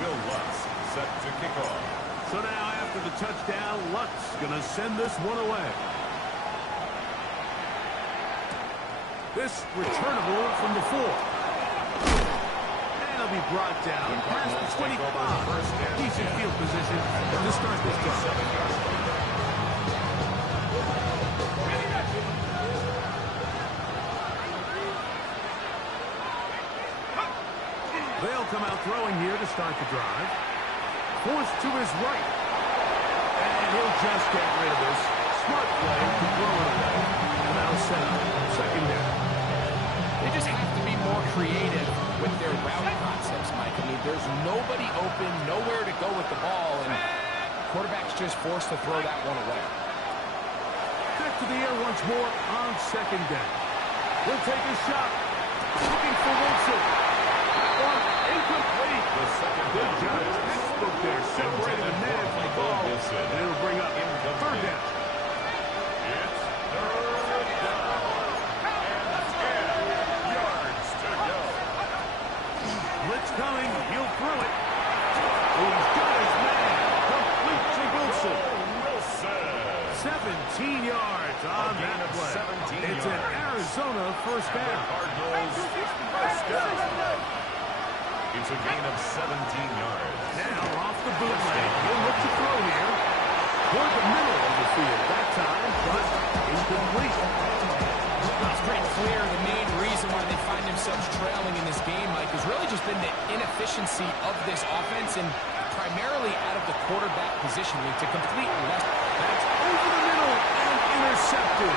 Will Lutz set to kick off. So now after the touchdown, Lutz going to send this one away. This returnable from the 4. And he'll be brought down past the 25. Decent field position to start this drive. They'll come out throwing here to start the drive. Forced to his right. And he'll just get rid of this. Smart play to throw it away. And that'll set up second down. They just have to be more creative with their route concepts, Mike. I mean, there's nobody open, nowhere to go with the ball, and quarterback's just forced to throw that one away. Back to the air once more on second down. We'll take a shot. Looking for Wilson. Incomplete. The second Good job. Textbook there. Separating the man from the ball. And it'll bring up third down. It's third down. And 10 yards to go. Blitz coming. He'll throw it. He's got his man. Complete to Wilson. 17 yards on that play. It's an Arizona first down. Cardinals first down. It's a gain of 17 yards. Now off the bootleg. He'll look to throw here. Toward the middle of the field that time, but incomplete. It's pretty clear the main reason why they find themselves trailing in this game, Mike, has really just been the inefficiency of this offense and primarily out of the quarterback position to complete less. That's over the middle and intercepted.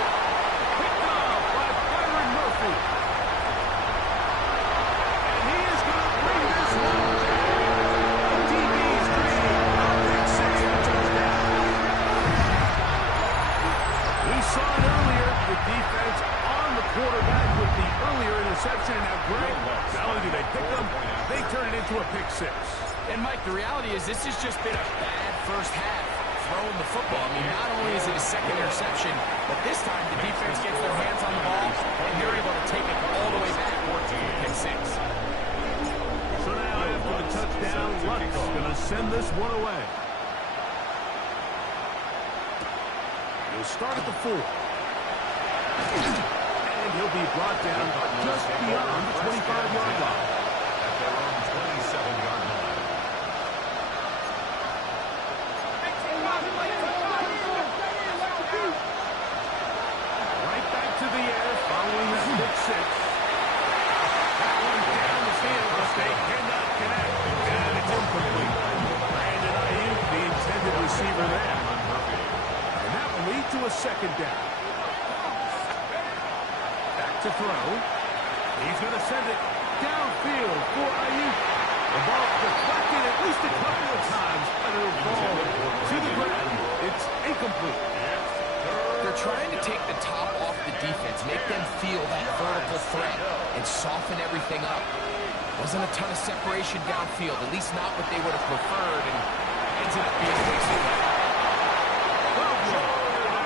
Picked off by Byron Murphy. And he is going to bring this one down. DB's dream. Big six and touchdown. We saw it earlier. The defense on the quarterback with the earlier interception. Now, Greg, not only do they pick them, they turn it into a pick six. And, Mike, the reality is this has just been a bad first half throwing the football. I mean, not only is it a second interception, but this time the defense gets their hands on the ball, and they're able to take it all the way back to pick six. So now after the touchdown, Lutz going to send this one away. He'll start at the 4. And he'll be brought down just beyond the 25-yard line. At their own 27-yard line. Right back to the air following that pick six. That one down the field, but they cannot connect. And it's incomplete. Brandon Ayuk, the intended receiver there. And that will lead to a second down. Back to throw. He's going to send it downfield for Ayuk. The ball deflected at least a couple of times, but it'll fall to the ground. It's incomplete. They're trying to take the top off the defense, make them feel that vertical threat, and soften everything up. Wasn't a ton of separation downfield, at least not what they would have preferred, and ends up being wasted.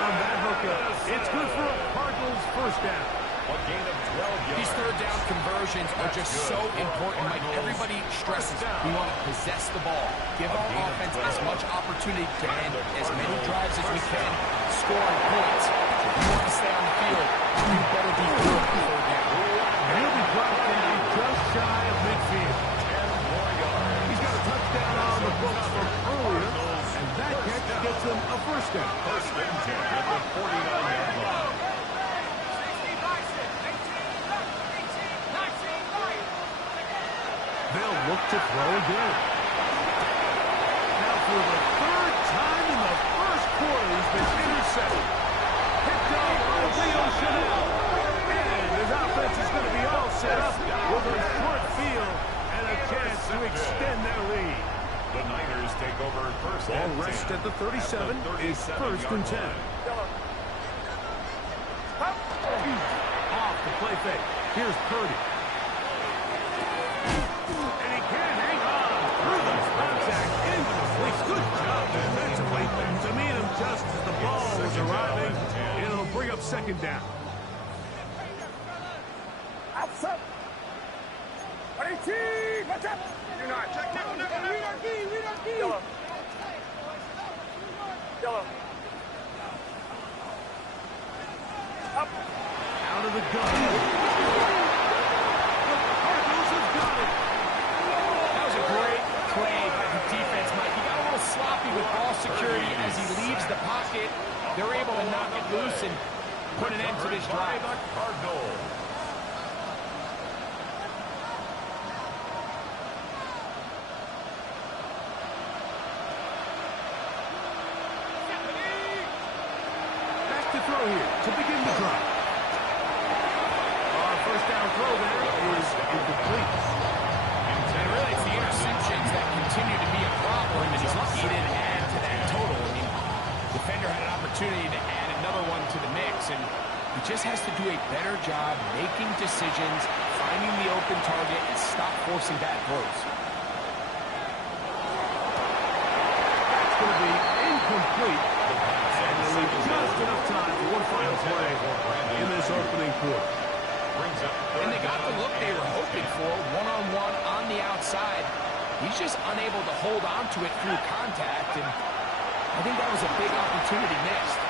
On that hookup, it's good for a Cardinals first down. A gain of 12 yards. These third down conversions are just so important. Like everybody stresses, we want to possess the ball. Give our offense as much opportunity to end as many drives as we can, scoring points. If you want to stay on the field, you better be good on third down. And he'll be brought down just shy of midfield. 10 more yards. He's got a touchdown on the books from earlier, and that catch gets him a first down. First and 10 at the 49-yard line. They'll look to throw again. Now for the third time in the first quarter, he's been intercepted. Picked off by Leo Chanel. And his offense is going to be all set up with a short field and a chance to extend their lead. The Niners take over first Ball and 10. rest at the 37. It's first and 10. Off the play fake. Here's Purdy. And he can't hang on through the contact into the fleece. Good job defensively to meet him just as the ball was arriving. It'll bring up second down. Outside. 18. Watch out. You're not. Check that one. and put an end to this drive. The Cardinals. Back to throw here to begin the drive. Our first down throw there is incomplete. And really, it's the interceptions that continue to be a problem, and he's lucky he didn't add to that total. I mean, defender had an opportunity to add another one to the mix, and he just has to do a better job making decisions, finding the open target, and stop forcing bad throws. That's going to be incomplete. And they'll leave just enough time for one final play in this opening quarter. And they got the look they were hoping for, one-on-one on the outside. He's just unable to hold on to it through contact, and I think that was a big opportunity missed.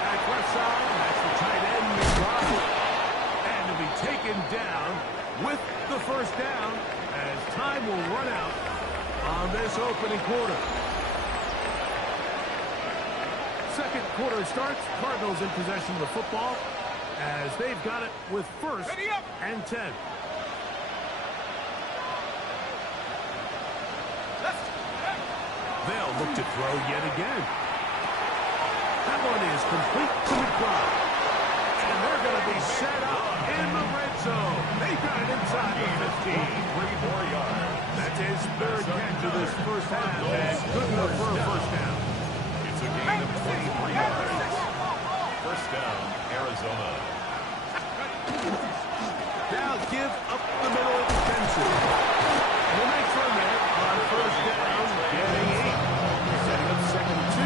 Back left side, that's the tight end, McBride. And to be taken down with the first down as time will run out on this opening quarter. Second quarter starts, Cardinals in possession of the football as they've got it with first and 10. They'll look to throw yet again. That one is complete to McBride. And they're going to be set up in the red zone. They got it inside the 15. 3 more yards. That's his third catch of this first half, and good enough for a first down. It's a gain of 23 yards. First down, Arizona. Now give up the middle extensive. And the next run there on first down, getting 8. Setting up second and 2.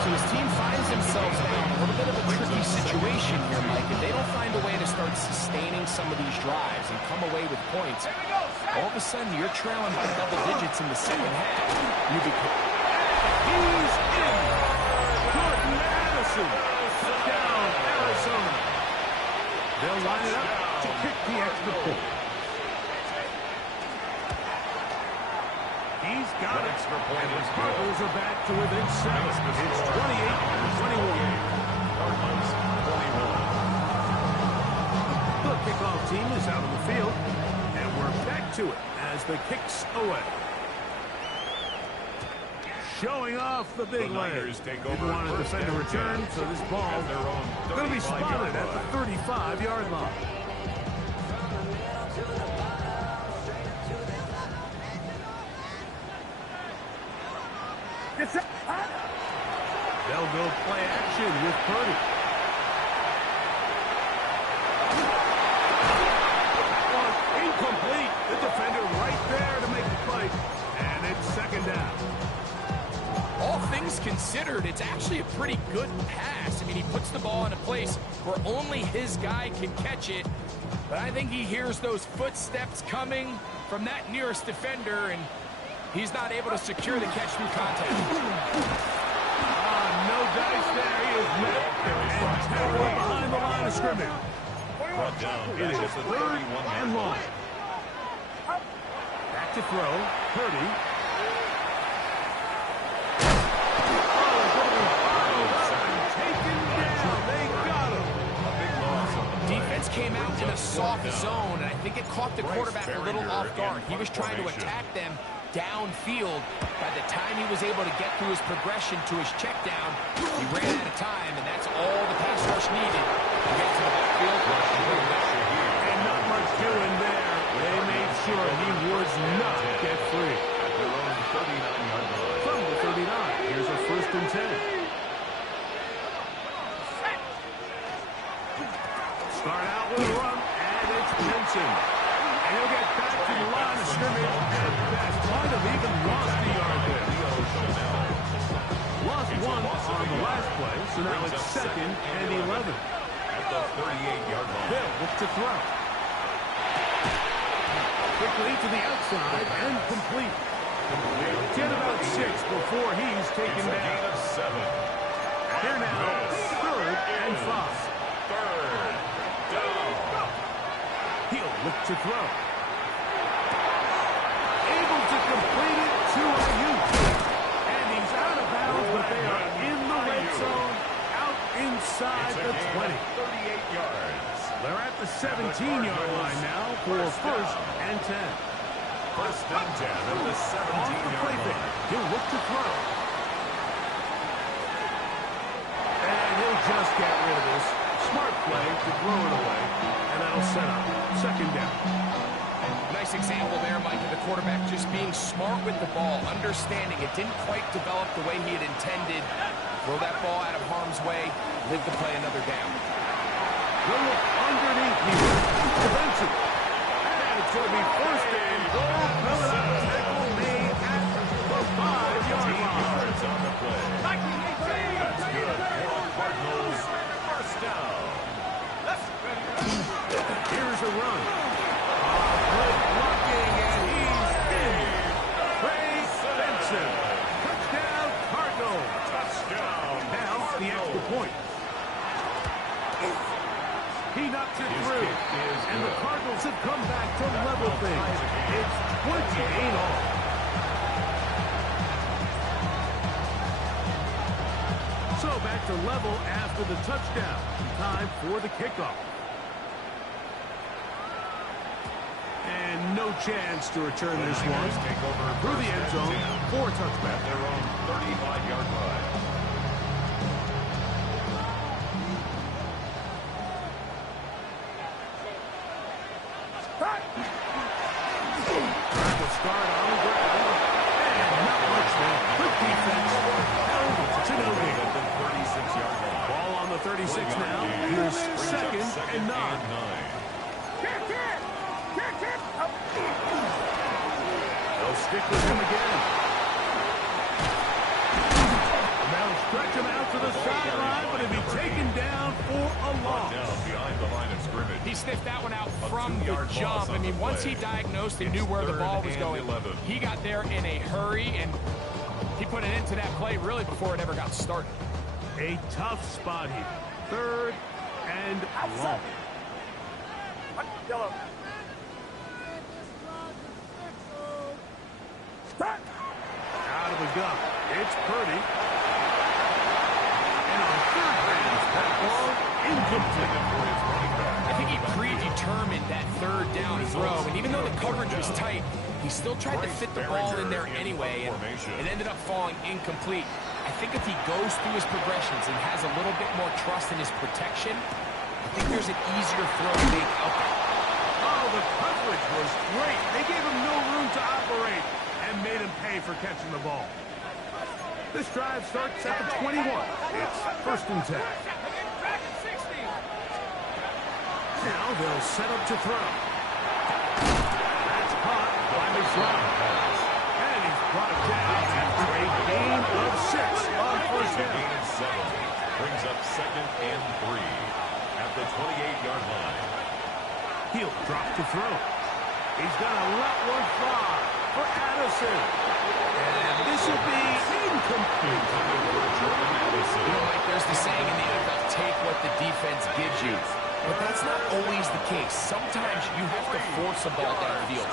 So his team finds themselves now in a little bit of a tricky situation here, Mike. If they don't find a way to start sustaining some of these drives and come away with points, all of a sudden you're trailing by double digits in the second half. You become... He's in. Jordan Addison. Down Arizona. They'll line it up to kick the extra point. He's got it. Extra point is good. Cardinals are back to within 7. It's 28-21. Cardinals, 21. The kickoff team is out on the field, and we're back to it as the kick's away. Showing off the big The leg. Niners take Didn't over want to first defend a and return, 10 so this ball at their own going to be 35-yard spotted at the line. 35-yard line. They'll go play action with Purdy. That one incomplete. The defender right there to make the play. And it's second down. All things considered, it's actually a pretty good pass. I mean, he puts the ball in a place where only his guy can catch it. But I think he hears those footsteps coming from that nearest defender, and he's not able to secure the catch through contact. No dice there. He is met and tackled behind the line of scrimmage. Brought down. It is That's a 3rd 31-yard and long. Back to throw. Purdy. Taken down. They got him. A big loss on the play. Defense came out in a soft zone, and I think it caught the quarterback a little off guard. He was trying to attack them downfield. By the time he was able to get through his progression to his check down, he ran out of time, and that's all the pass rush needed to get to the backfield. And not much doing there. They made sure he would not get free. At their own 39-yard line. From the 39, here's a first and 10. Start out with a run, and it's Benson. And he'll get back to the line of scrimmage, and that might have even lost the yard there. Lost one on the last play, so now it's 2nd and 11. At the 38-yard line. Bill look to throw. Quickly to the outside and complete. Get about 6 before he's taken It's a down. gain of 7. Here now, 3rd and 5. Third down. He'll look to throw. Able to complete it to Ayuk. And he's out of bounds, but they are in the red zone. inside the 20. 38 yards. They're at the 17-yard line now for first and 10. First and 10 at the 17-yard line. He'll look to throw. And he'll just get rid of this. Smart play to throw it away. And that'll set up second down. Nice example there, Mike, of the quarterback just being smart with the ball, understanding it didn't quite develop the way he had intended. Throw that ball out of harm's way, live to play another down. We'll look underneath here to Benson. And it's going to be first and goal. Coming up, tackle made at the 5-yard line. On the play. That's good for Cardinals. First down. Here's a run. Great blocking, and he's in. Trey Benson. Touchdown, Cardinals. Touchdown. Now, the extra point. He knocks it through. And the Cardinals have come back to level things. It's 28 all. So back to level after the touchdown. Time for the kickoff. And no chance to return this one. Take over Through the end zone for a touchback. Their own 35-yard line. Trying to start on the ground. And not much there. Good defense. Held to no gain. At the 36-yard line. Ball on the 36 now. Here's second and 9. They'll stick with him again. They'll stretch him out to the sideline, but he'll be taken down for a loss. Down behind the line of scrimmage. He sniffed that one out from the jump. I mean, once he diagnosed and knew where the ball was going, he got there in a hurry, and he put an end to that play really before it ever got started. A tough spot here. Third and long. Out of the gun. It's Purdy. And on third down, that ball incomplete. I think he predetermined that third down throw, and even though the coverage was tight, he still tried to fit the ball in there anyway, and it ended up falling incomplete. I think if he goes through his progressions and has a little bit more trust in his protection, I think there's an easier throw to make out there. Oh, the coverage was great. They gave him no room to operate and made him pay for catching the ball. This drive starts at the 21. It's first and 10. Now they'll set up to throw. That's caught by McBride. And he's brought down after a gain of 6 on first down. Gain of 7. Brings up second and 3 at the 28-yard line. He'll drop to throw. He's going to let one fly for Addison. And this will be incomplete. You know, Mike, there's the saying in the NFL, take what the defense gives you. But that's not always the case. Sometimes you have to force a ball downfield.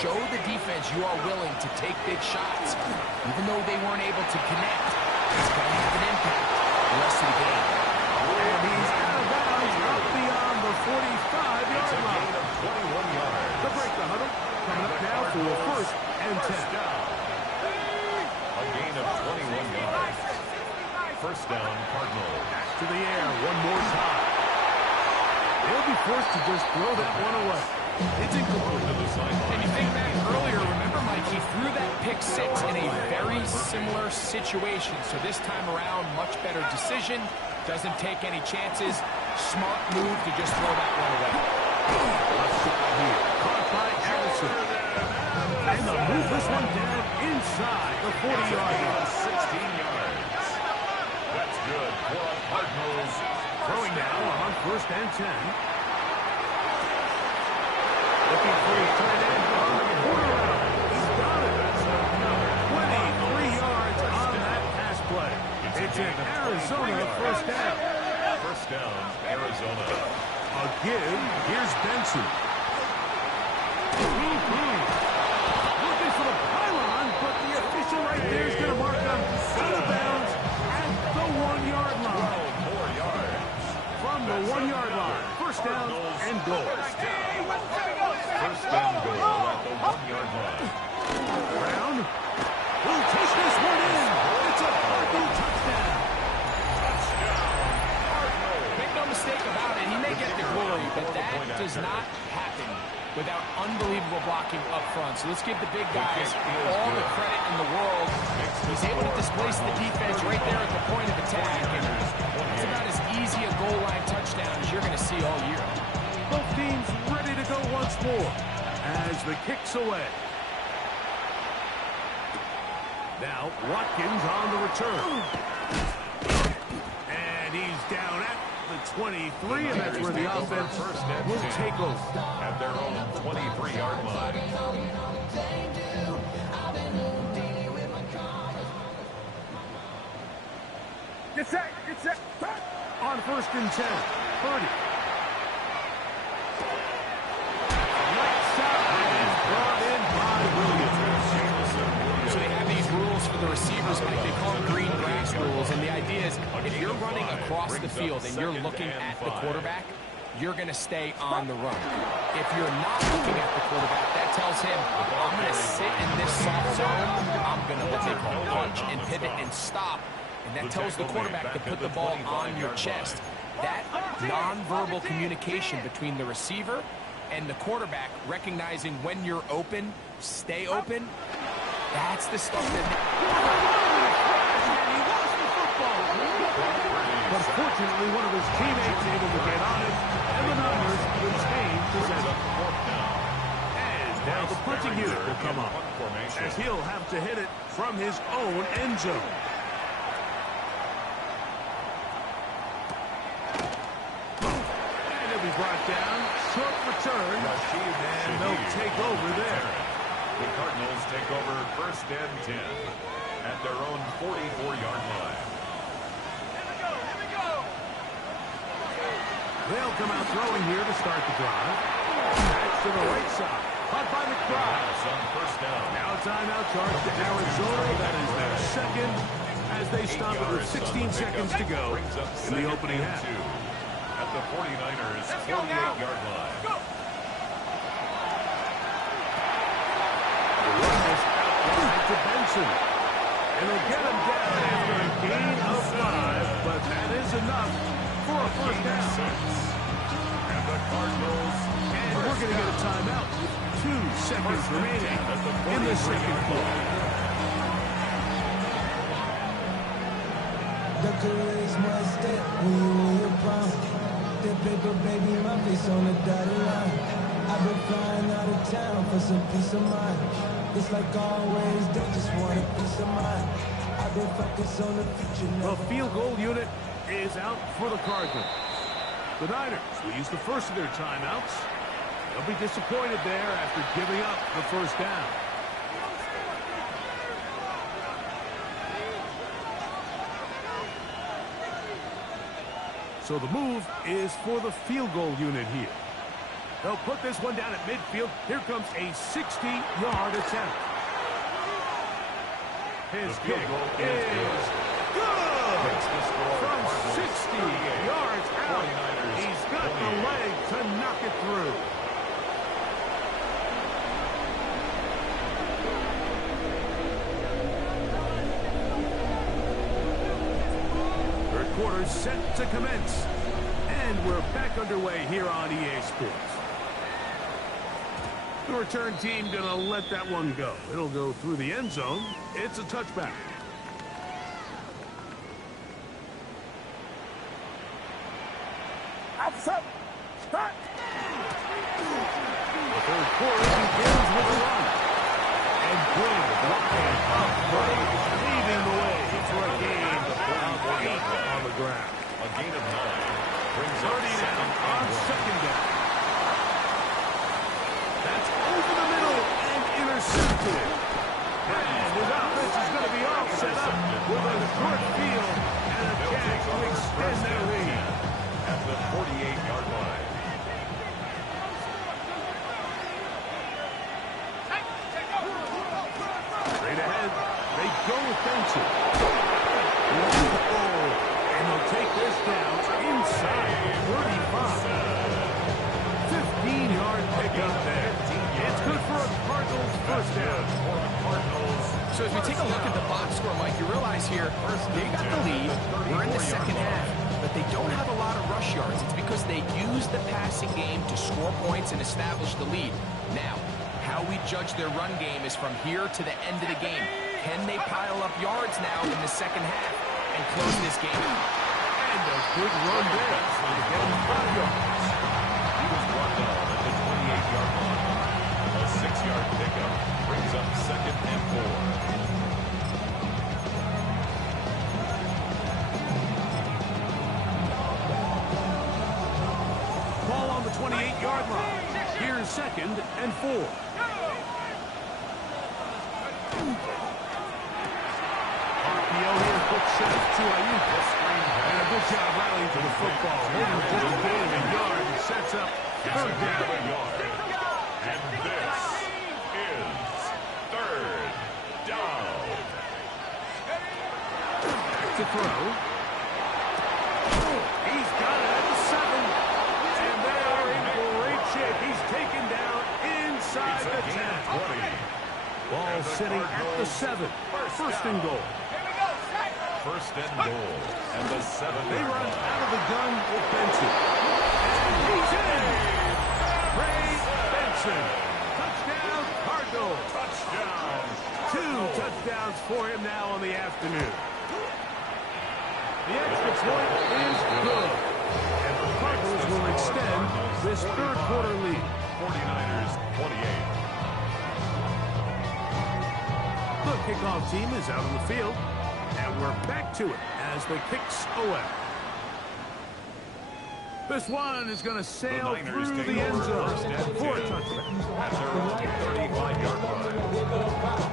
Show the defense you are willing to take big shots. Even though they weren't able to connect, it's going to have an impact the rest of the game. And he's out of bounds up beyond the 45-yard line. 21 yards. The break the huddle. Coming up now for first and 10. A gain of 21 yards. First down, Cardinals. Back to the air one more time. They'll be forced to just throw that one away. It's incomplete. And you think back earlier, remember, Mike, he threw that pick 6 in a very similar situation. So this time around, much better decision. Doesn't take any chances. Smart move to just throw that one away. Left side here. Caught by Addison. And they'll move this one down inside the 40-yard line. 16 yards. That's good for the Cardinals. Throwing now on first and 10. Looking for his tight end on the corner route. He's got it. 23 yards on that pass play. It's an Arizona first down. First down, Arizona. A give. Here's Benson. Looking for the pylon, but the official right there is going to mark him out of bounds at the 1-yard line. 4 yards. the 1-yard line. First down and goal. First and goal at the 1-yard line. Brown will take this one in. It's a Cardinal touchdown. Make no mistake about it, he may get the glory, but that does not happen without unbelievable blocking up front. So let's give the big guys all the credit in the world. He's able to displace the defense right there at the point of attack, and it's about as easy a goal line touchdown as you're going to see all year. Both teams ready to go once more as the kick's away. Now Watkins on the return. And he's down at the 23, and that's where the offense will take over. At their own 23-yard line. Get set. On 1st and 10, Purdy. Right side is brought in by Williams. So they have these rules for the receivers, Mike. They call them green grass rules. And the idea is if you're running across the field and you're looking at the quarterback, you're going to stay on the run. If you're not looking at the quarterback, that tells him, I'm going to sit in this soft zone. I'm going to what they call punch and pivot and stop. And that tells the quarterback to put the ball on your chest. That nonverbal communication between the receiver and the quarterback, recognizing when you're open, stay open, that's the stuff that... But fortunately, one of his teammates able to get on it, and the Niners retain possession. And now the punting unit will come up, as he'll have to hit it from his own end zone. And he'll be brought down, short return, and they'll take over there. The Cardinals take over 1st and 10 at their own 44-yard line. They'll come out throwing here to start the drive. That's to the right side. Caught by McBride. On 1st down. Now a timeout charge to Arizona. That is their second as they stop it with 16 seconds to go in the opening half. At the 49ers' 48-yard line. The run is outside to Benson. And they'll get him down after a gain of 5, but that is enough for a first down. And the Cardinals. And we're going to get a timeout with 2 seconds remaining in the second quarter. The charisma step when you in your prime. The paper baby, my face on the dotted line. I've been flying out of town for some peace of mind. It's like always, they just want a peace of mind. I've been focused on the future. The field goal unit is out for the Cardinals. The Niners will use the first of their timeouts. They'll be disappointed there after giving up the first down. So the move is for the field goal unit here. They'll put this one down at midfield. Here comes a 60-yard attempt. His kick is good! From 60 yards out, he's got the leg to knock it through. Third quarter set to commence. And we're back underway here on EA Sports. The return team going to let that one go. It'll go through the end zone. It's a touchback. The third quarter begins with a run. And good blocking up front, leading the way for a gain of 8 on the ground. A gain of 9. Brings up 30 down on second down. That's over the middle and intercepted. And his offense is going to be all set up with a short field and a chance to extend their lead. At the 48-yard line. Straight ahead, they go with Benson. And they'll take this down inside 35. 15-yard pickup there. It's good for a Cardinals first down. So as we take a look at the box score, Mike, you realize here, they got the lead. We're in the second half, but they don't have a lot of rush yards. It's because they use the passing game to score points and establish the lead. Now, how we judge their run game is from here to the end of the game. Can they pile up yards now in the second half and close this game out? And a good run there. To get him 5 yards. He was brought down at the 28-yard line. A 6-yard pickup brings up 2nd and 4. Ball on the 28-yard line. Here's 2nd and 4. RPO here, quick set to Ayuk. And a good job rallying to the football. Holding just a gain of a yard and sets up 3rd down. And this is 3rd down. Back to throw. He's got it at the 7. And they are in great shape. He's taken down inside the 10. Ball sitting at the 7. 1st and goal. 1st and goal. And the 7. They run out of the gun with Benson. And he's in. Ray Benson. Touchdown, Cardinals. Touchdown. 2 touchdowns for him now on the afternoon. The extra point is good. And the Cardinals will extend this 3rd quarter lead. 49ers 28. The kickoff team is out on the field. And we're back to it as the kicks away. This one is going to sail through the end zone for a touchdown. At their own 35-yard line.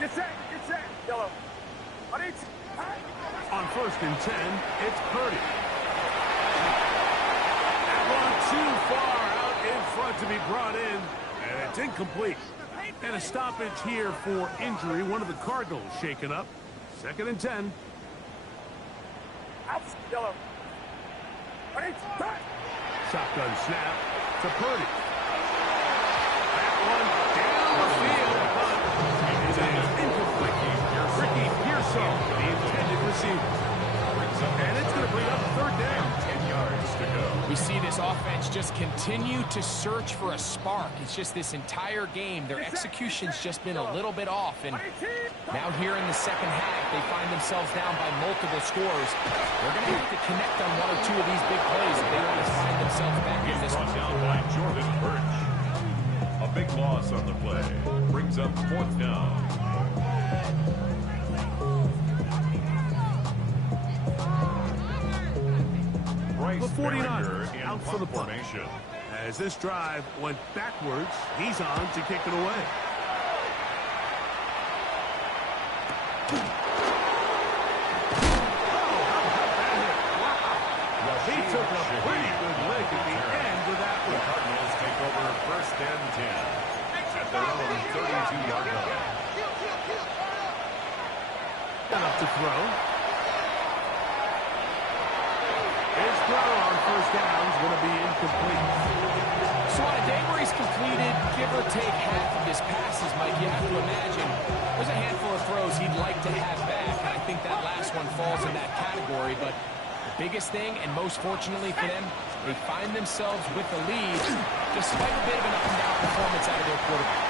Get set, yellow. On 1st and 10, it's Purdy. That one too far out in front to be brought in, and it's incomplete. And a stoppage here for injury. One of the Cardinals shaken up. 2nd and 10. Yellow. Shotgun snap to Purdy. That one down the field, but it is incomplete. Ricky Pearsall, the intended receiver. And it's going to bring up 3rd down. 10 yards to go. We see this offense just continue to search for a spark. It's just this entire game, their execution's just been a little bit off. And now here in the second half, they find themselves down by multiple scores. They're going to have to connect on 1 or 2 of these big plays if they want to find themselves back in this Brought one. down by Jordan Birch. A big loss on the play. Brings up 4th down. The 49ers Berringer out for the punt. formation. As this drive went backwards, he's on to kick it away. He took a pretty good leg at the end of that The one. Cardinals take over 1st and 10 at their own 32-yard line. Up to throw. His throw on 1st down is going to be incomplete. So on a day where he's completed, give or take half of his passes, Mike, you have to imagine there's a handful of throws he'd like to have back, and I think that last one falls in that category. But the biggest thing, and most fortunately for them, they find themselves with the lead despite a bit of an up-and-down performance out of their quarterback.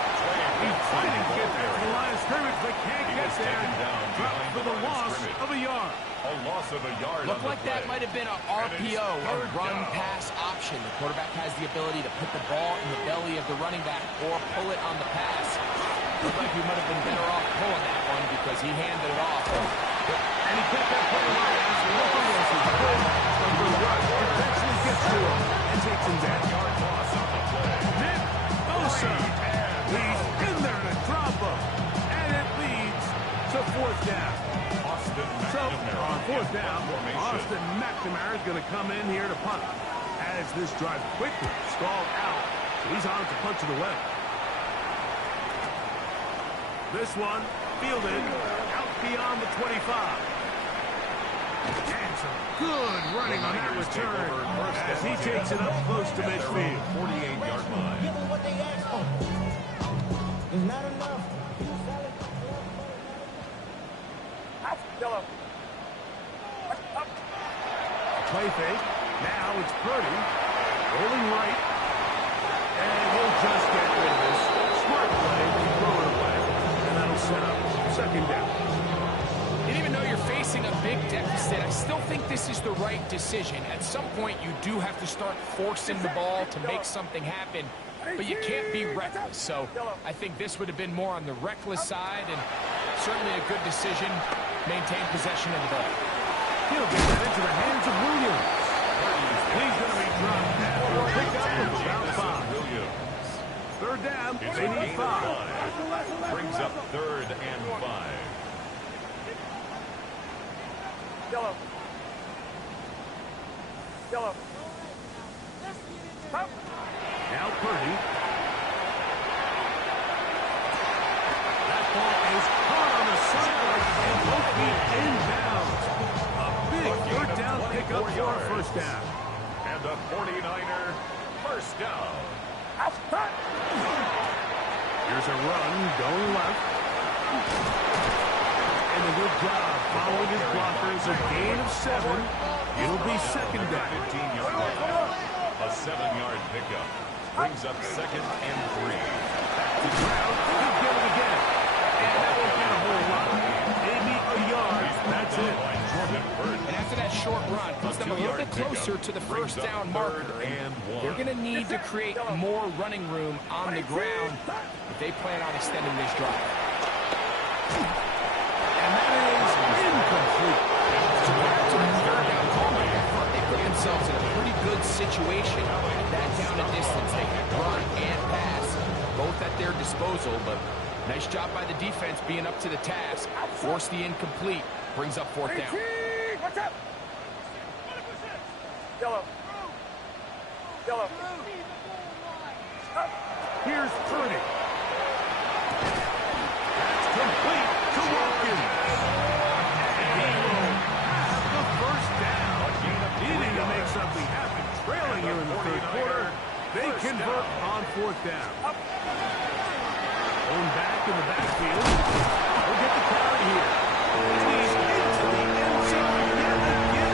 He's fighting to get there to the line of scrimmage, but can't He get was there. taken down Dropped behind for the the line of loss scrimmage. of a yard. A loss of a yard Looked on like the that play. might have been an And it's RPO, a 3rd down. run-pass option. The quarterback has the ability to put the ball in the belly of the running back or pull it on the pass. Looked like he might have been better off pulling that one because he handed it off. And he kept that play alive as Russell Wilson pulled from the rush, eventually gets to him and takes him down. Yard loss on the play. Nick Bosa, he's in there to drop him, and it leads to 4th down. Austin So McNamara on 4th in down, formation. Austin McNamara is going to come in here to punt as this drive quickly stalled out. So he's on to punch it away. This one Fielded out beyond the 25. And some good running on that return as he takes it up close to midfield. 48-yard line. Give them what they asked for. It's not enough. Play fake. Now it's Purdy. Rolling right. And he'll just get rid of this. Smart play to throw it away. And that'll set up second down. And even though you're facing a big deficit, I still think this is the right decision. At some point, you do have to start forcing the ball to make something happen, but you can't be reckless. So I think this would have been more on the reckless side, and certainly a good decision. Maintain possession of the ball. He'll get that into the hands of Williams. He's going to be dropped after a pickup of about 5. Williams. Third down, It's they a need gain of 5. 5. Brings up 3rd and 5. Now Purdy. That ball is caught on the sideline and won't be inbounds. A big third down pickup for a first down. And a 49er first down. Here's a run going left. And a good job following his blockers. A gain of 7. It'll be second down. 15-yard line. A 7-yard pickup. Brings up 2nd and 3. Back to ground. He'll get it again. And that won't get a whole lot. Maybe a yard. That's it. And after that short run, puts them a little bit closer to the first down marker. They're going to need to create more running room on the ground if they plan on extending this drive. And that is incomplete. So back to the third down call, they put themselves in a pretty good situation at that down and distance. They can run and pass, both at their disposal, but nice job by the defense being up to the task. Force the incomplete, brings up 4th down. Here's Purdy. That's complete to Watkins. And he will have the first down. Needing to make something happen. Trailing here in the third quarter. They convert on 4th down. Going back in the backfield. He'll get the carry here. He's into the end zone yet again.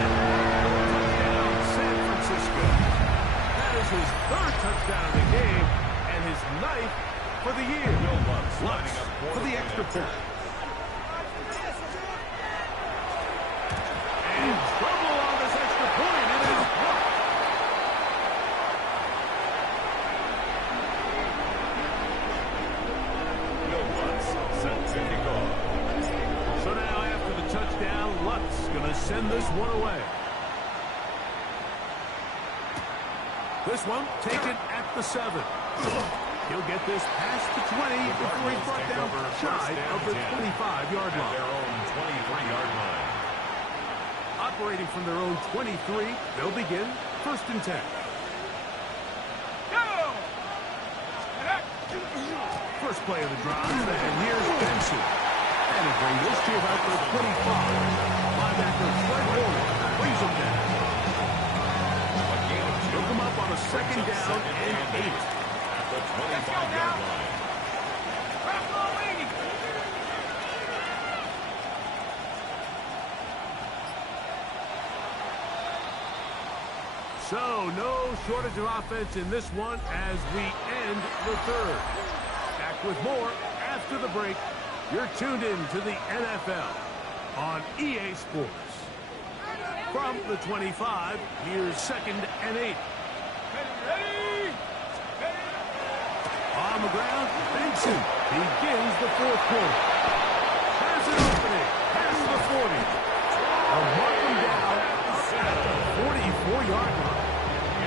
Touchdown, San Francisco. That is his 3rd touchdown of the game and his 9th for the year. Lutz for the extra point. And trouble on this extra point. It is blocked. Will Lutz set to kick off. So now after the touchdown, Lutz going to send this one away. This one taken at the 7. He'll get this past the 20 before he's brought down shy of the 25-yard line. Their own 23-yard line. Operating from their own 23, they'll begin 1st and 10. First play of the drive, and here's Benson. And he brings this to about the 25. Linebacker Fred Warner brings him down. He'll come up on a 2nd down and 8. At the 25-yard line. So, no shortage of offense in this one as we end the 3rd. Back with more after the break. You're tuned in to the NFL on EA Sports. From the 25, here's 2nd and 8. On the ground, Benson begins the 4th quarter. Has an opening, past the 40. They'll mark him down at the 44-yard line.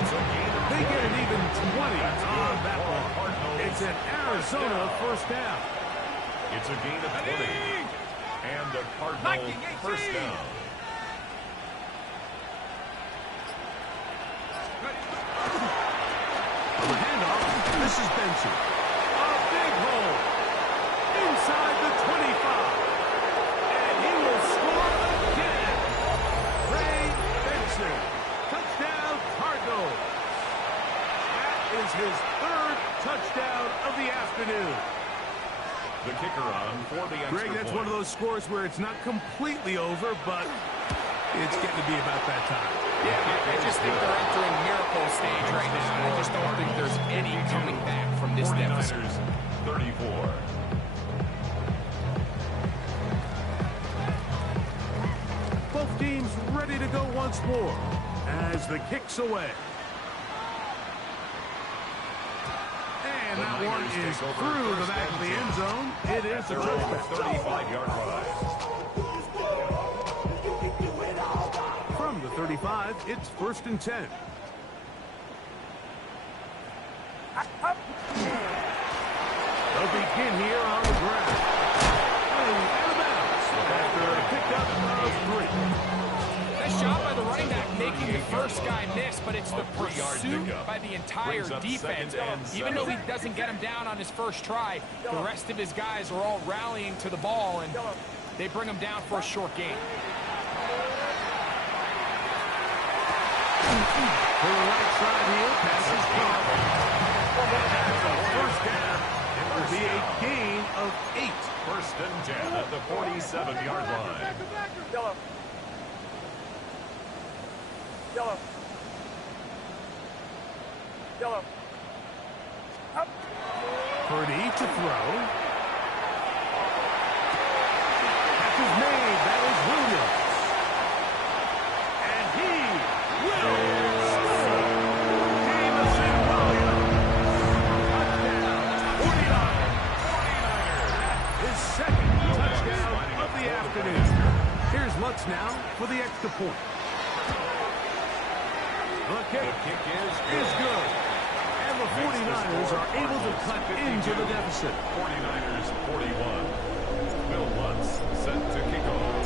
They get an even 20 on that one. It's an Arizona first down. It's a gain of 20. And a Cardinal first down. On the handoff, this is Benson. A big hole inside the 25. scores his third touchdown of the afternoon. The kicker on for the extra Greg, that's point. one of those scores where it's not completely over, but it's getting to be about that time. Yeah, I just think they're entering miracle stage right now. I just don't think there's any coming back from this deficit. 49ers 34. Both teams ready to go once more as the kick's away. And that one is through the back of the end zone. It is a touchdown. 35-yard line. From the 35, it's 1st and 10. They'll begin here on the ground. And out of bounds after a pickup of 3. Nice job by the running back making the first guy miss, but it's the pursuit by the entire defense. Even though he doesn't get him down on his first try, the rest of his guys are all rallying to the ball, and they bring him down for a short gain. To the right side here, passes caught. That's a first down. It will be a gain of 8. 1st and 10 at the 47-yard line. Purdy to throw. Catch is made. That is Williams. And he will score. Jameson Williams. Touchdown. 49. His second touchdown of the afternoon. Here's Lutz now for the extra point. The kick is good. And the 49ers are able to cut into the deficit. 49ers 41. Will Lutz set to kick off.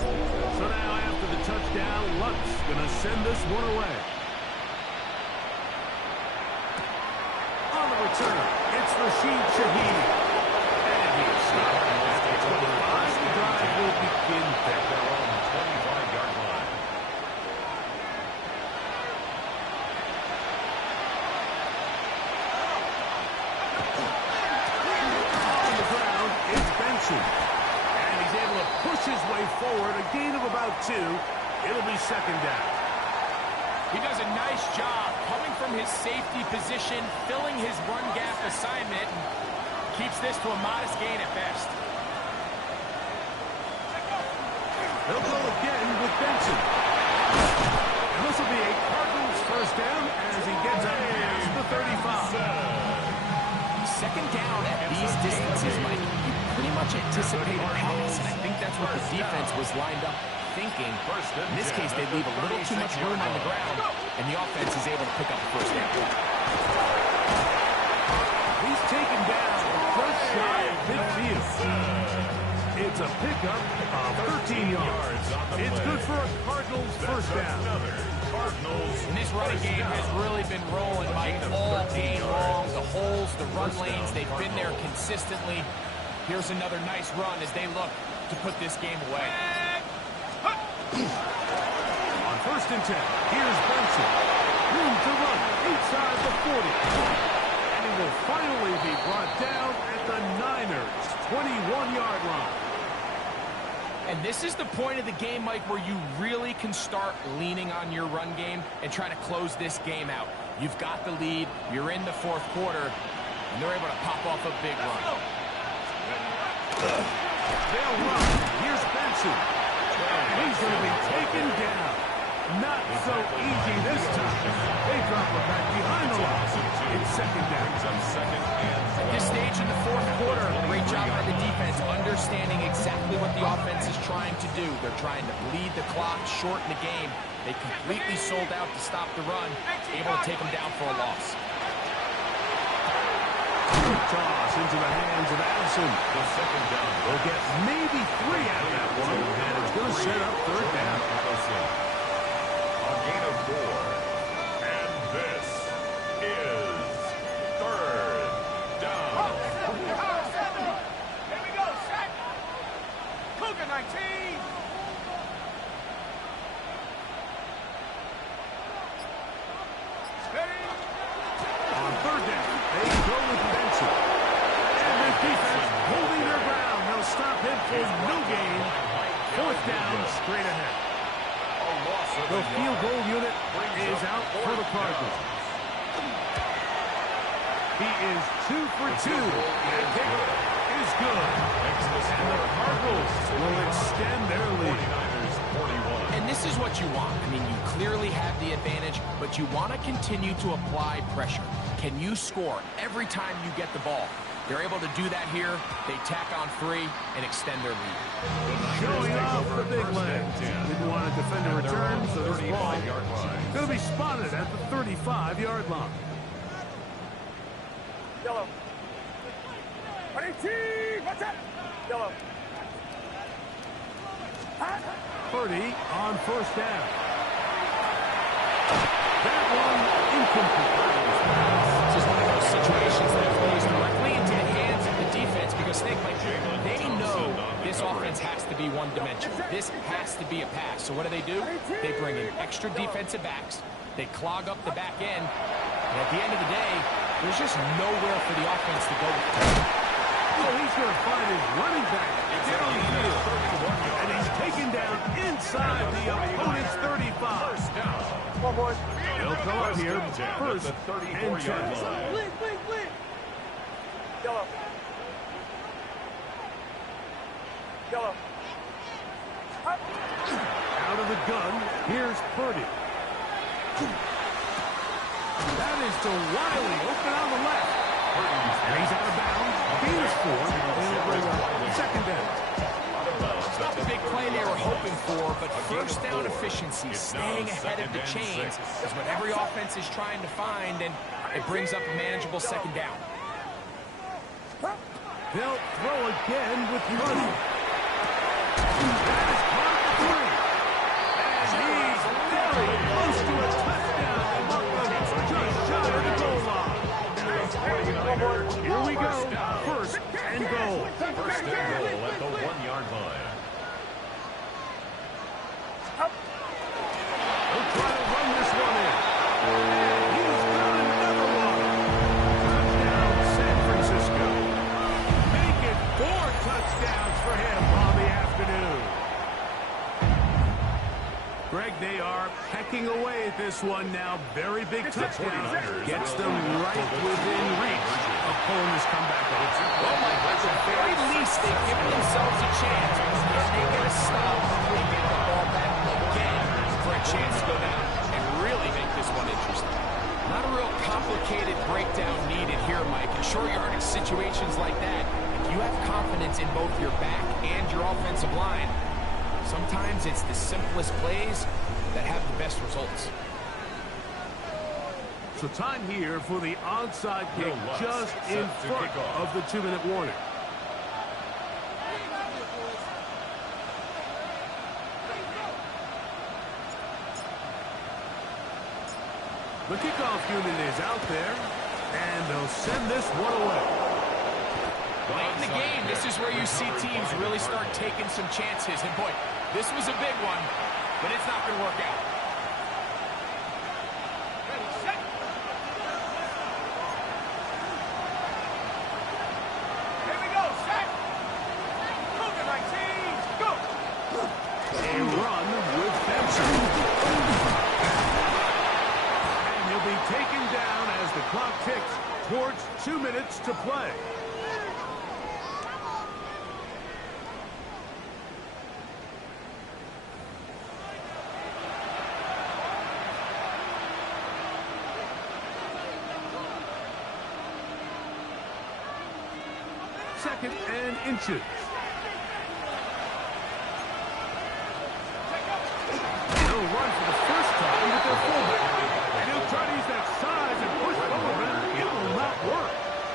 So now after the touchdown, Lutz going to send this one away. On the return, it's Rashid Shaheed. And he's stopped. The drive will begin At their own 25-yard line. on the ground. It's Benson. And he's able to push his way forward. A gain of about 2. It'll be 2nd down. He does a nice job coming from his safety position, filling his run gap assignment, and keeps this to a modest gain at best. They'll go again with Benson. And this will be a Cardinals first down as he gets out past the 35. 2nd down at these distances, Mike, you pretty much anticipate a pass, and I think that's what the defense was lined up thinking. In this case, they leave a little too much room on the ground, and the offense is able to pick up the first down. He's taken down just shy of midfield. It's a pickup of 13 yards. It's good for a Cardinals first down. And this running game has really been rolling, Mike, all game long. The holes, the run lanes, they've been there consistently. Here's another nice run as they look to put this game away. On 1st and 10, here's Benson. Room to run inside the 40. And he will finally be brought down at the Niners' 21-yard line. And this is the point of the game, Mike, where you really can start leaning on your run game and try to close this game out. You've got the lead, you're in the 4th quarter, and they're able to pop off a big run. They'll run. Here's Benson. And he's going to be taken down. Not so easy this time. They drop him back behind the line. It's 2nd down. At this stage in the 4th quarter, great job by the defense, understanding exactly what the offense is trying to do. They're trying to bleed the clock, shorten the game. They completely sold out to stop the run, able to take them down for a loss. Toss into the hands of Addison. The 2nd down. They'll get maybe 3 out of that one, and it's going to set up 3rd down. A gain of 4. And this is 3rd down. Here we go, set. Cougar 19. On 3rd down, uneventful, no gain. Fourth down, straight ahead. The field goal unit is out for the Cardinals. He is 2 for 2. And kick is good. And the Cardinals will extend their lead. And this is what you want. I mean, you clearly have the advantage, but you want to continue to apply pressure. Can you score every time you get the ball? They're able to do that here. They tack on 3 and extend their lead. Showing off the big legs. Didn't want to defend a return, so this ball is going to be spotted at the 35-yard line. Yellow. 18. Watch out. Yellow. Purdy on first down. That one incomplete. This is one of those situations that plays directly into the hands of the defense because they know this offense has to be one dimension. This has to be a pass. So what do? They bring in extra defensive backs. They clog up the back end. And at the end of the day, there's just nowhere for the offense to go. Oh, he's going to find his running back downfield. And he's taken down inside the opponent's 35. Come on, boys. They'll come up here first and 10. Blink. Yellow. Yellow. Out of the gun, here's Purdy. That is to Wiley, open on the left. And he's out of bounds. Gain is 4, and it'll bring up second down. It's not the big play they were hoping for, but first down efficiency, staying ahead of the chains, is what every offense is trying to find, and it brings up a manageable second down. They'll throw again with Purdy. That is caught at 3. And he's very close to a touchdown. Just shy of the goal line. Here we go. First and goal. First and goal at the 1-yard line. They'll try to run this one in. And he's got another one. Touchdown, San Francisco. Make it 4 touchdowns for him on the afternoon. Greg, they are pecking away at this one now. Very big touchdown. Gets them right within reach of pulling this comeback off. Well, Mike, at the very least, they've given themselves a chance. If they get a stop, they get the ball back again for a chance to go down and really make this one interesting. Not a real complicated breakdown needed here, Mike. In short yardage situations like that, if you have confidence in both your back and your offensive line, sometimes it's the simplest plays that have the best results. So time here for the onside kick just in front of the 2-minute warning. The kickoff unit is out there, and they'll send this one away. Late in the game, this is where you see teams really start taking some chances. And boy, this was a big one, but it's not going to work out. Ready, set. Here we go, set. Cougar 19, go. A run with Benson. And he'll be taken down as the clock ticks towards 2 minutes to play. Second and inches. They'll run for the first time with their fullback. And he'll try to use that size and push forward, but it will not work.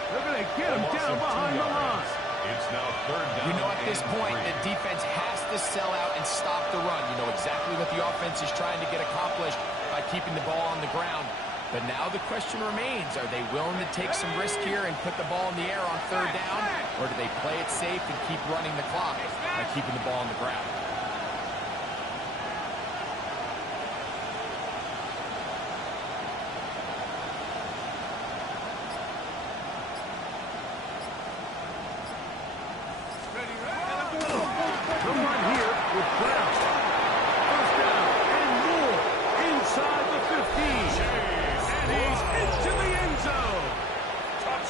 They're going to get him down behind the line. It's now third down. You know, at this point, the defense has to sell out and stop the run. You know exactly what the offense is trying to get accomplished by keeping the ball on the ground. But now the question remains, are they willing to take some risk here and put the ball in the air on third down? Or do they play it safe and keep running the clock by keeping the ball on the ground? Ready, ready. into the end zone.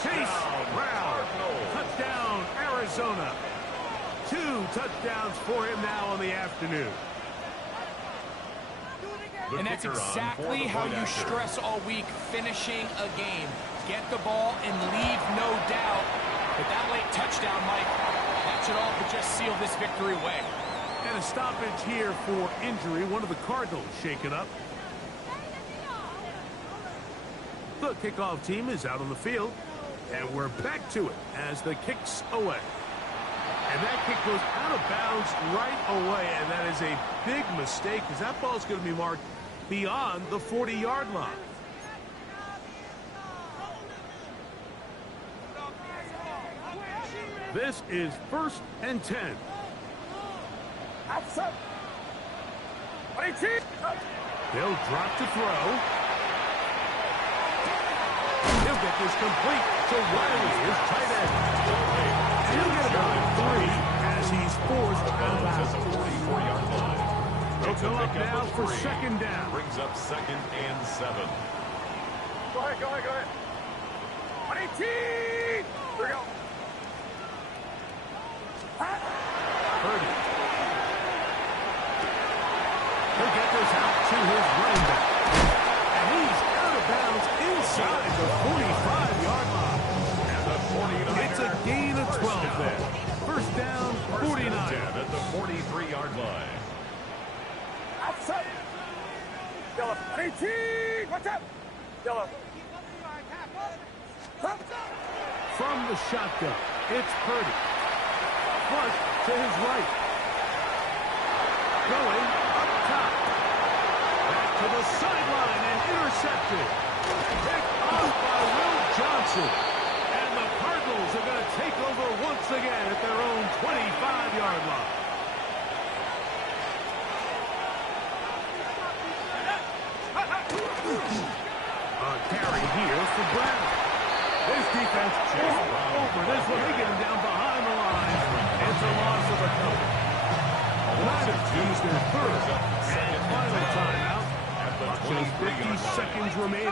Chase Brown. Cardinals. Touchdown, Arizona. 2 touchdowns for him now on the afternoon. The And that's kicker on for exactly the how point you after. stress all week, finishing a game. Get the ball and leave no doubt. But that late touchdown, Mike, that should all but just seal this victory away. And a stoppage here for injury. One of the Cardinals shaken up. The kickoff team is out on the field. And we're back to it as the kick's away. And that kick goes out of bounds right away. And that is a big mistake because that ball is going to be marked beyond the 40-yard line. This is 1st and 10. They'll drop to throw. He'll get this complete to Riley, his tight end. And he'll get about 3 as he's forced out of At the bounds. 44-yard line. They'll It's a come up pickup now of for 3. 2nd down. Brings up 2nd and 7. Go ahead. 118. Here we go. Purdy. He'll get this out to his running back. And he's out of bounds inside the 45-yard line. And the 49ers. It's a gain of 12 there. 1st down, 49. At the 43-yard line. Outside. Yellow. 18. Watch out. Yellow. From the shotgun, it's Purdy. Flush to his right. Going up top. Back to the sideline and intercepted. Picked off by Will Johnson. And the Cardinals are going to take over once again at their own 25-yard line. A carry here for Brown. This defense all over this one. They get him down behind the line. It's a loss of a couple. Niners use their 3rd and final timeout. At the Watching 23-yard 50 line. seconds remaining.